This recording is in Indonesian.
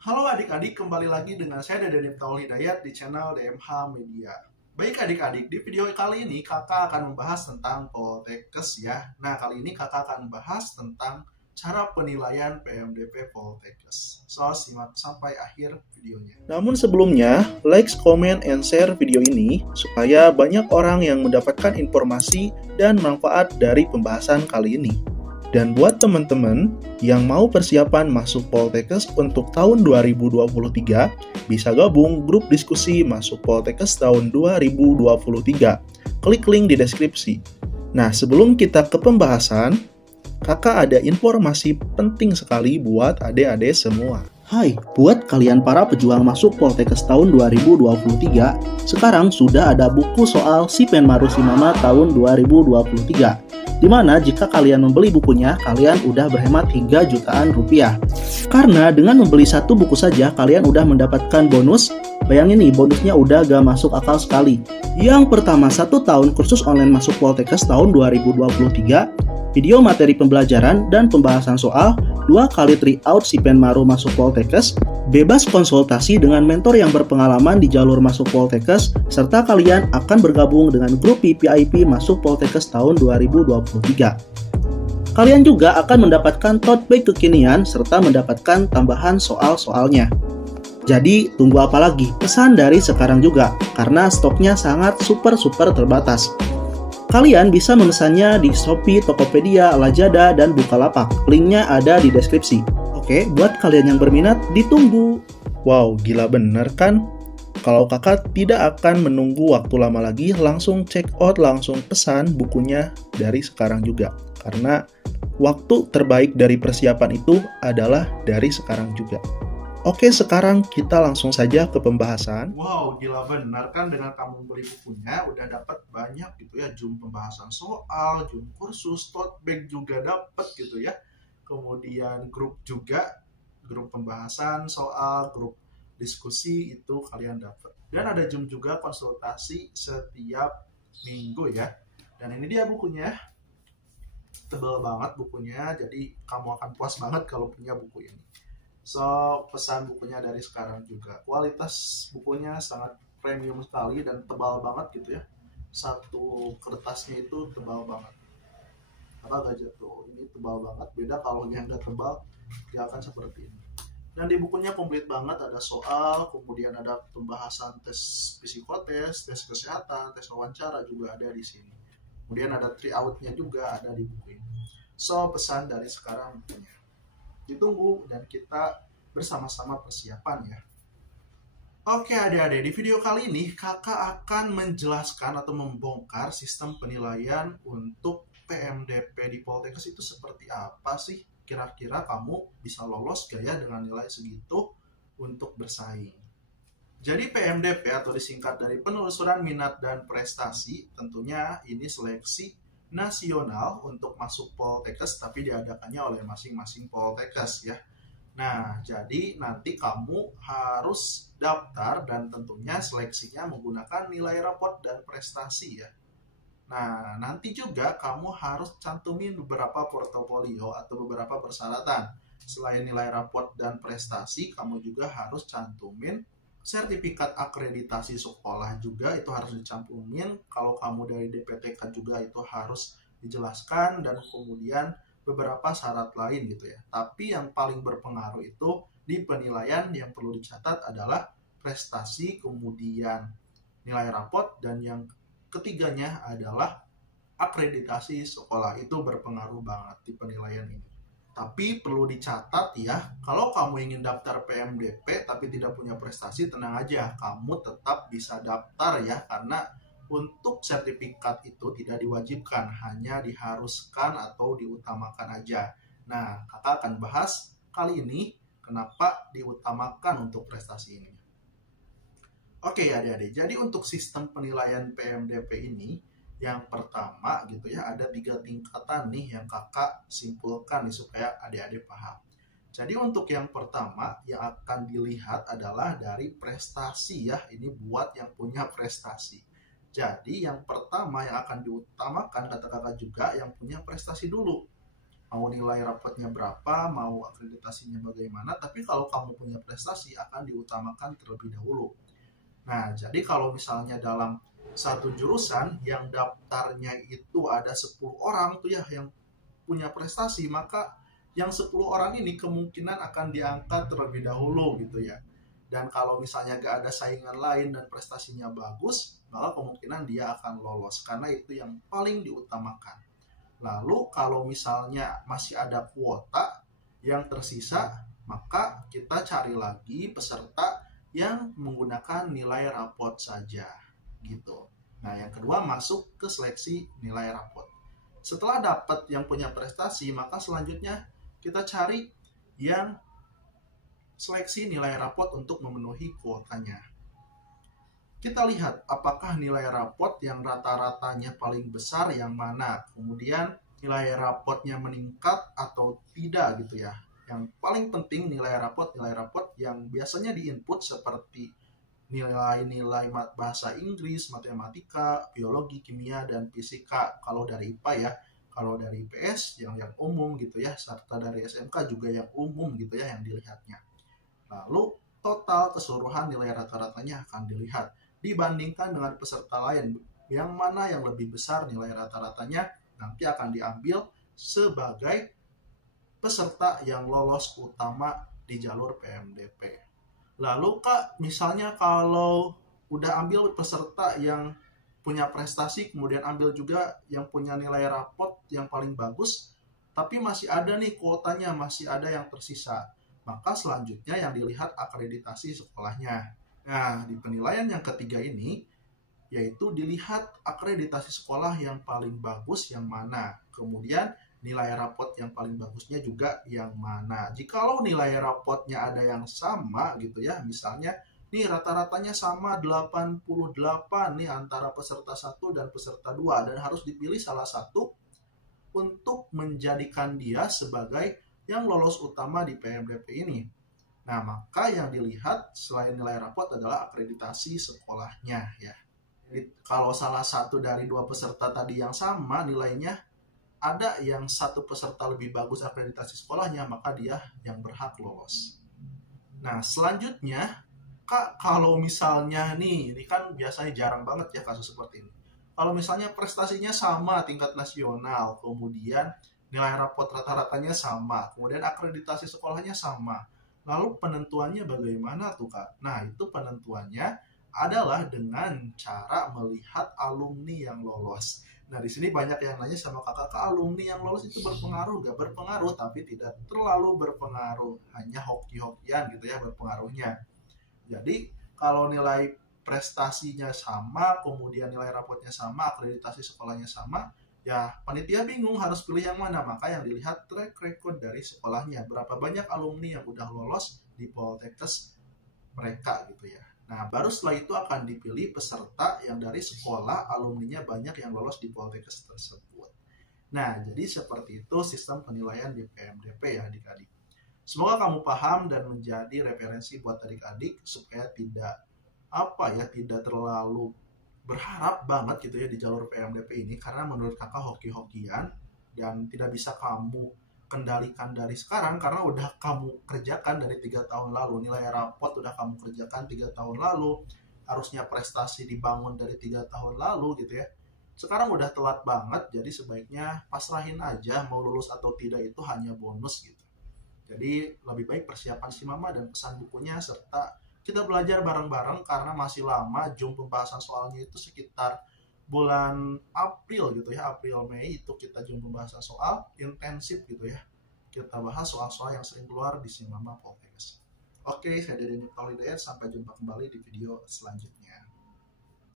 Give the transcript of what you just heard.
Halo adik-adik, kembali lagi dengan saya Deden Ibtaul Hidayat di channel DMH Media. Baik adik-adik, di video kali ini kakak akan membahas tentang Poltekkes ya. Nah, kali ini kakak akan membahas tentang cara penilaian PMDP Poltekkes. So, simak sampai akhir videonya. Namun sebelumnya, like, comment, and share video ini supaya banyak orang yang mendapatkan informasi dan manfaat dari pembahasan kali ini. Dan buat teman-teman yang mau persiapan masuk Poltekkes untuk tahun 2023, bisa gabung grup diskusi masuk Poltekkes tahun 2023. Klik link di deskripsi. Nah, sebelum kita ke pembahasan, kakak ada informasi penting sekali buat adik-adik semua. Hai, buat kalian para pejuang masuk Poltekkes tahun 2023, sekarang sudah ada buku soal Si Penmaru Si Mama tahun 2023. Dimana jika kalian membeli bukunya, kalian udah berhemat hingga jutaan rupiah. Karena dengan membeli satu buku saja, kalian udah mendapatkan bonus. Bayangin nih, bonusnya udah gak masuk akal sekali. Yang pertama, 1 tahun kursus online masuk Poltekkes tahun 2023, video materi pembelajaran dan pembahasan soal, 2 kali tryout Si Penmaru masuk Poltekkes, bebas konsultasi dengan mentor yang berpengalaman di jalur masuk Poltekkes, serta kalian akan bergabung dengan grup VIP masuk Poltekkes tahun 2023. Kalian juga akan mendapatkan tote bag kekinian serta mendapatkan tambahan soal-soalnya. Jadi tunggu apa lagi? Pesan dari sekarang juga, karena stoknya sangat super terbatas. Kalian bisa memesannya di Shopee, Tokopedia, Lazada, dan Bukalapak. Linknya ada di deskripsi. Oke, buat kalian yang berminat, ditunggu. Wow, gila bener kan? Kalau kakak tidak akan menunggu waktu lama lagi, langsung check out, langsung pesan bukunya dari sekarang juga. Karena waktu terbaik dari persiapan itu adalah dari sekarang juga. Oke, sekarang kita langsung saja ke pembahasan. Wow, gila benar kan, dengan kamu beli bukunya udah dapat banyak gitu ya, Zoom pembahasan soal, Zoom kursus, tote bag juga dapat gitu ya. Kemudian grup juga, grup pembahasan soal, grup diskusi itu kalian dapat. Dan ada Zoom juga konsultasi setiap minggu ya. Dan ini dia bukunya. Tebal banget bukunya, jadi kamu akan puas banget kalau punya buku ini. So, pesan bukunya dari sekarang juga. Kualitas bukunya sangat premium sekali dan tebal banget gitu ya. Satu kertasnya itu tebal banget. Apa gak jatuh? Ini tebal banget. Beda kalau yang gak tebal, dia akan seperti ini. Dan di bukunya komplit banget, ada soal, kemudian ada pembahasan tes psikotes, tes kesehatan, tes wawancara juga ada di sini. Kemudian ada tryout-nya juga ada di buku ini. So, pesan dari sekarang bukunya. Ditunggu dan kita bersama-sama persiapan ya. Oke adik-adik, di video kali ini kakak akan menjelaskan atau membongkar sistem penilaian untuk PMDP di Poltekkes itu seperti apa sih. Kira-kira kamu bisa lolos gak ya dengan nilai segitu untuk bersaing. Jadi PMDP atau disingkat dari penelusuran minat dan prestasi, tentunya ini seleksi nasional untuk masuk Poltekkes, tapi diadakannya oleh masing-masing Poltekkes ya. Nah, jadi nanti kamu harus daftar dan tentunya seleksinya menggunakan nilai rapot dan prestasi ya. Nah, nanti juga kamu harus cantumin beberapa portofolio atau beberapa persyaratan. Selain nilai rapot dan prestasi, kamu juga harus cantumin sertifikat akreditasi sekolah juga, itu harus dicantumin. Kalau kamu dari DPTK juga itu harus dijelaskan, dan kemudian beberapa syarat lain gitu ya. Tapi yang paling berpengaruh itu di penilaian yang perlu dicatat adalah prestasi, kemudian nilai rapot, dan yang ketiganya adalah akreditasi sekolah. Itu berpengaruh banget di penilaian ini. Tapi perlu dicatat ya, kalau kamu ingin daftar PMDP tapi tidak punya prestasi, tenang aja, kamu tetap bisa daftar ya, karena untuk sertifikat itu tidak diwajibkan, hanya diharuskan atau diutamakan aja. Nah, kakak akan bahas kali ini kenapa diutamakan untuk prestasi ini. Oke adik-adik, jadi untuk sistem penilaian PMDP ini, yang pertama gitu ya, ada 3 tingkatan nih yang kakak simpulkan nih supaya adik-adik paham. Jadi untuk yang pertama yang akan dilihat adalah dari prestasi ya, ini buat yang punya prestasi. Jadi yang pertama yang akan diutamakan kata kakak juga yang punya prestasi dulu. mau nilai rapotnya berapa, mau akreditasinya bagaimana, tapi kalau kamu punya prestasi akan diutamakan terlebih dahulu. Nah, jadi kalau misalnya dalam satu jurusan yang daftarnya itu ada 10 orang tuh ya yang punya prestasi, maka yang 10 orang ini kemungkinan akan diangkat terlebih dahulu gitu ya. Dan kalau misalnya gak ada saingan lain dan prestasinya bagus, maka kemungkinan dia akan lolos karena itu yang paling diutamakan. Lalu kalau misalnya masih ada kuota yang tersisa, maka kita cari lagi peserta yang menggunakan nilai rapot saja gitu. Nah, yang kedua masuk ke seleksi nilai rapot. Setelah dapat yang punya prestasi, maka selanjutnya kita cari yang seleksi nilai rapot untuk memenuhi kuotanya. Kita lihat apakah nilai rapot yang rata-ratanya paling besar yang mana, kemudian nilai rapotnya meningkat atau tidak gitu ya. Yang paling penting nilai rapot yang biasanya diinput seperti nilai-nilai bahasa Inggris, matematika, biologi, kimia, dan fisika kalau dari IPA ya. Kalau dari IPS yang umum gitu ya, serta dari SMK juga yang umum gitu ya yang dilihatnya. Lalu total keseluruhan nilai rata-ratanya akan dilihat. Dibandingkan dengan peserta lain, yang mana yang lebih besar nilai rata-ratanya nanti akan diambil sebagai peserta yang lolos utama di jalur PMDP. Lalu Kak, misalnya kalau udah ambil peserta yang punya prestasi, kemudian ambil juga yang punya nilai rapot yang paling bagus, tapi masih ada nih kuotanya, masih ada yang tersisa. Maka selanjutnya yang dilihat akreditasi sekolahnya. Nah, di penilaian yang ketiga ini, yaitu dilihat akreditasi sekolah yang paling bagus yang mana. Kemudian nilai rapot yang paling bagusnya juga yang mana. Jikalau nilai rapotnya ada yang sama gitu ya, misalnya nih rata-ratanya sama 88 nih antara peserta 1 dan peserta 2 dan harus dipilih salah satu untuk menjadikan dia sebagai yang lolos utama di PMDP ini. Nah, maka yang dilihat selain nilai rapot adalah akreditasi sekolahnya ya. Jadi, kalau salah satu dari dua peserta tadi yang sama nilainya, ada yang satu peserta lebih bagus akreditasi sekolahnya, maka dia yang berhak lolos. Nah, selanjutnya, Kak, kalau misalnya nih, ini kan biasanya jarang banget ya kasus seperti ini. Kalau misalnya prestasinya sama tingkat nasional, kemudian nilai rapot rata-ratanya sama, kemudian akreditasi sekolahnya sama, lalu penentuannya bagaimana tuh Kak? Nah, itu penentuannya adalah dengan cara melihat alumni yang lolos. Nah, di sini banyak yang nanya sama kakak, alumni yang lolos itu berpengaruh? Gak berpengaruh, tapi tidak terlalu berpengaruh. Hanya hoki-hokian gitu ya berpengaruhnya. Jadi, kalau nilai prestasinya sama, kemudian nilai rapotnya sama, akreditasi sekolahnya sama, ya panitia bingung harus pilih yang mana. Maka yang dilihat track record dari sekolahnya. Berapa banyak alumni yang udah lolos di Poltekkes mereka gitu ya. Nah, baru setelah itu akan dipilih peserta yang dari sekolah alumninya banyak yang lolos di Poltekkes tersebut. Nah, jadi seperti itu sistem penilaian di PMDP ya adik-adik. Semoga kamu paham dan menjadi referensi buat adik-adik supaya tidak terlalu berharap banget gitu ya di jalur PMDP ini, karena menurut kakak hoki-hokian dan tidak bisa kamu kendalikan dari sekarang karena udah kamu kerjakan dari 3 tahun lalu. Nilai rapot udah kamu kerjakan 3 tahun lalu, harusnya prestasi dibangun dari 3 tahun lalu gitu ya. Sekarang udah telat banget, jadi sebaiknya pasrahin aja, mau lulus atau tidak itu hanya bonus gitu. Jadi lebih baik persiapan si mama dan pesan bukunya, serta kita belajar bareng-bareng karena masih lama. Jum pembahasan soalnya itu sekitar bulan April gitu ya, April-Mei itu kita jum pembahasan soal intensif gitu ya. Kita bahas soal-soal yang sering keluar di Simama Poltekkes. Oke, saya dari Miftahul Hidayat, sampai jumpa kembali di video selanjutnya.